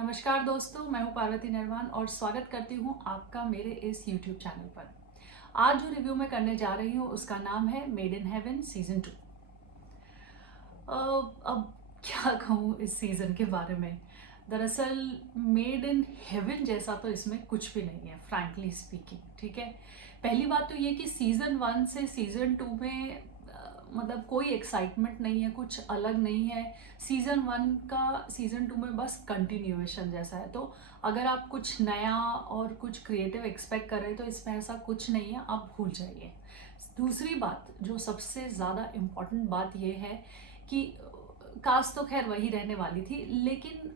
नमस्कार दोस्तों, मैं हूं पार्वती नरवान और स्वागत करती हूं आपका मेरे इस YouTube चैनल पर। आज जो रिव्यू मैं करने जा रही हूं उसका नाम है मेड इन हेवन सीजन 2। अब क्या कहूं इस सीजन के बारे में। दरअसल मेड इन हेवन जैसा तो इसमें कुछ भी नहीं है, फ्रैंकली स्पीकिंग। ठीक है, पहली बात तो ये कि सीजन 1 से सीजन 2 में मतलब कोई एक्साइटमेंट नहीं है, कुछ अलग नहीं है। सीजन 1 का सीजन 2 में बस कंटिन्यूएशन जैसा है। तो अगर आप कुछ नया और कुछ क्रिएटिव एक्सपेक्ट कर रहे हैं तो इसमें ऐसा कुछ नहीं है, आप भूल जाइए। दूसरी बात, जो सबसे ज़्यादा इम्पॉर्टेंट बात ये है कि कास्ट तो खैर वही रहने वाली थी, लेकिन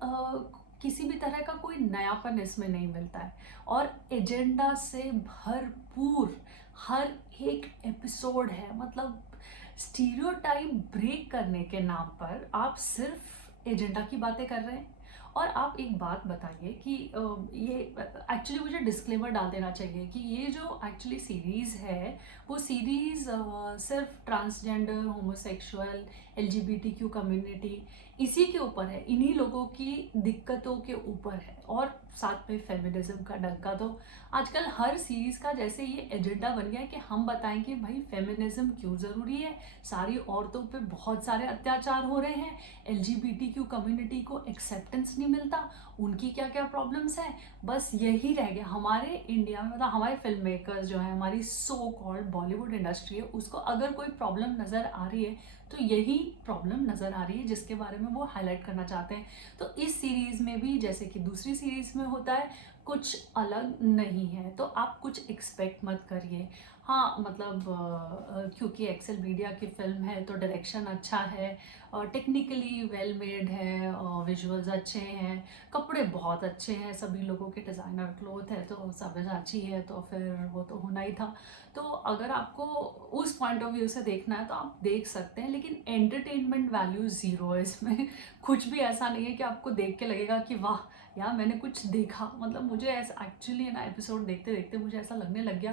किसी भी तरह का कोई नयापन इसमें नहीं मिलता है और एजेंडा से भरपूर हर एक एपिसोड है। मतलब स्टीरियोटाइप ब्रेक करने के नाम पर आप सिर्फ एजेंडा की बातें कर रहे हैं। और आप एक बात बताइए कि ये एक्चुअली मुझे डिस्क्लेमर डाल देना चाहिए कि ये जो एक्चुअली सीरीज़ है वो सीरीज़ सिर्फ ट्रांसजेंडर, होमोसेक्सुअल, एलजीबीटीक्यू कम्युनिटी इसी के ऊपर है, इन्हीं लोगों की दिक्कतों के ऊपर है और साथ में फेमिनिज्म का डंका। तो आजकल हर सीरीज़ का जैसे ये एजेंडा बन गया है कि हम बताएं कि भाई फेमिनिज्म क्यों ज़रूरी है, सारी औरतों पे बहुत सारे अत्याचार हो रहे हैं, एलजीबीटीक्यू कम्युनिटी को एक्सेप्टेंस नहीं मिलता, उनकी क्या क्या प्रॉब्लम्स हैं। बस यही रह गया हमारे इंडिया में। मतलब हमारे फिल्म मेकर्स जो है, हमारी सो कॉल्ड बॉलीवुड इंडस्ट्री है, उसको अगर कोई प्रॉब्लम नज़र आ रही है तो यही प्रॉब्लम नज़र आ रही है जिसके बारे में वो हाईलाइट करना चाहते हैं। तो इस सीरीज़ में भी जैसे कि दूसरी सीरीज़ में होता है, कुछ अलग नहीं है, तो आप कुछ एक्सपेक्ट मत करिए। हाँ मतलब क्योंकि एक्सेल मीडिया की फिल्म है तो डायरेक्शन अच्छा है, टेक्निकली वेल मेड है, विजुअल्स अच्छे हैं, कपड़े बहुत अच्छे हैं, सभी लोगों के डिज़ाइनर क्लोथ है तो सब अच्छी है, तो फिर वो तो होना ही था। तो अगर आपको उस पॉइंट ऑफ व्यू से देखना है तो आप देख सकते हैं, लेकिन एंटरटेनमेंट वैल्यू ज़ीरो है इसमें। कुछ भी ऐसा नहीं है कि आपको देख के लगेगा कि वाह यार मैंने कुछ देखा। मतलब मुझे ऐसा एक्चुअली ना एपिसोड देखते देखते मुझे ऐसा लगने लग गया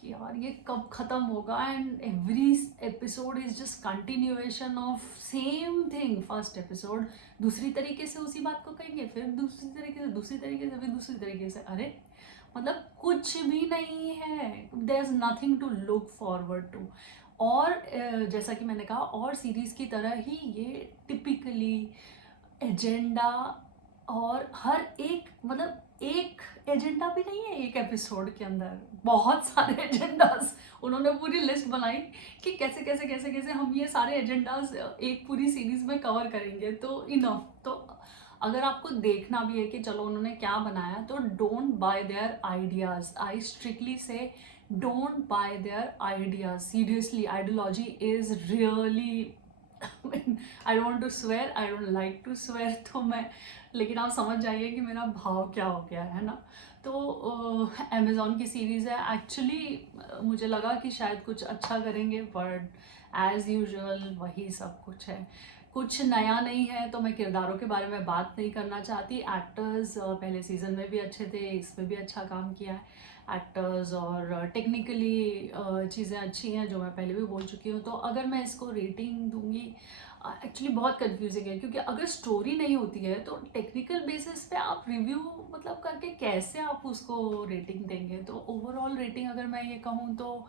कि यार ये कब ख़त्म होगा, and every episode is just continuation of same thing. First episode दूसरी तरीके से उसी बात को कहेंगे, फिर दूसरी तरीके से, दूसरी तरीके से, फिर दूसरी तरीके से। अरे मतलब कुछ भी नहीं है, there is nothing to look forward to. और जैसा कि मैंने कहा, और सीरीज़ की तरह ही ये टिपिकली एजेंडा, और हर एक मतलब एक एजेंडा भी नहीं है एक एपिसोड के अंदर, बहुत सारे एजेंडास उन्होंने पूरी लिस्ट बनाई कि कैसे कैसे कैसे कैसे हम ये सारे एजेंडास एक पूरी सीरीज में कवर करेंगे। तो इनफ। तो अगर आपको देखना भी है कि चलो उन्होंने क्या बनाया, तो don't buy their ideas. I strictly say don't buy their ideas. Seriously ideology is really I don't to swear, I don't like to swear, तो मैं, लेकिन आप समझ जाइए कि मेरा भाव क्या हो गया है ना। तो अमेज़ॉन की सीरीज़ है एक्चुअली, मुझे लगा कि शायद कुछ अच्छा करेंगे, बट एज़ यूजुअल वही सब कुछ है, कुछ नया नहीं है। तो मैं किरदारों के बारे में बात नहीं करना चाहती। एक्टर्स पहले सीज़न में भी अच्छे थे, इसमें भी अच्छा काम किया है एक्टर्स, और टेक्निकली चीज़ें अच्छी हैं जो मैं पहले भी बोल चुकी हूँ। तो अगर मैं इसको रेटिंग दूंगी, एक्चुअली बहुत कंफ्यूजिंग है, क्योंकि अगर स्टोरी नहीं होती है तो टेक्निकल बेसिस पे आप रिव्यू मतलब करके कैसे आप उसको रेटिंग देंगे। तो ओवरऑल रेटिंग अगर मैं ये कहूँ तो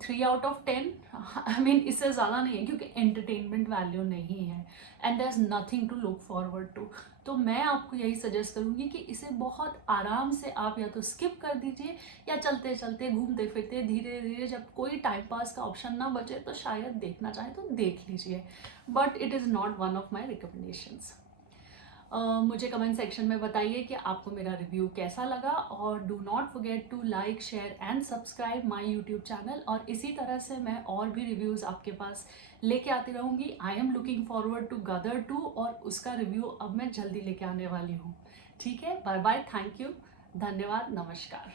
3 आउट ऑफ 10। आई मीन इससे ज़्यादा नहीं है, क्योंकि एंटरटेनमेंट वैल्यू नहीं है and there is nothing to look forward to. तो मैं आपको यही सजेस्ट करूँगी कि इसे बहुत आराम से आप या तो स्किप कर दीजिए, या चलते चलते घूमते फिरते धीरे धीरे जब कोई टाइम पास का ऑप्शन ना बचे तो शायद देखना चाहे तो देख लीजिए, but it is not one of my recommendations. मुझे कमेंट सेक्शन में बताइए कि आपको मेरा रिव्यू कैसा लगा, और do not forget to like, share and subscribe my YouTube channel. और इसी तरह से मैं और भी रिव्यूज़ आपके पास लेके आती रहूँगी। I am looking forward to Gadar 2, और उसका रिव्यू अब मैं जल्दी लेके आने वाली हूँ। ठीक है, बाय बाय, थैंक यू, धन्यवाद, नमस्कार।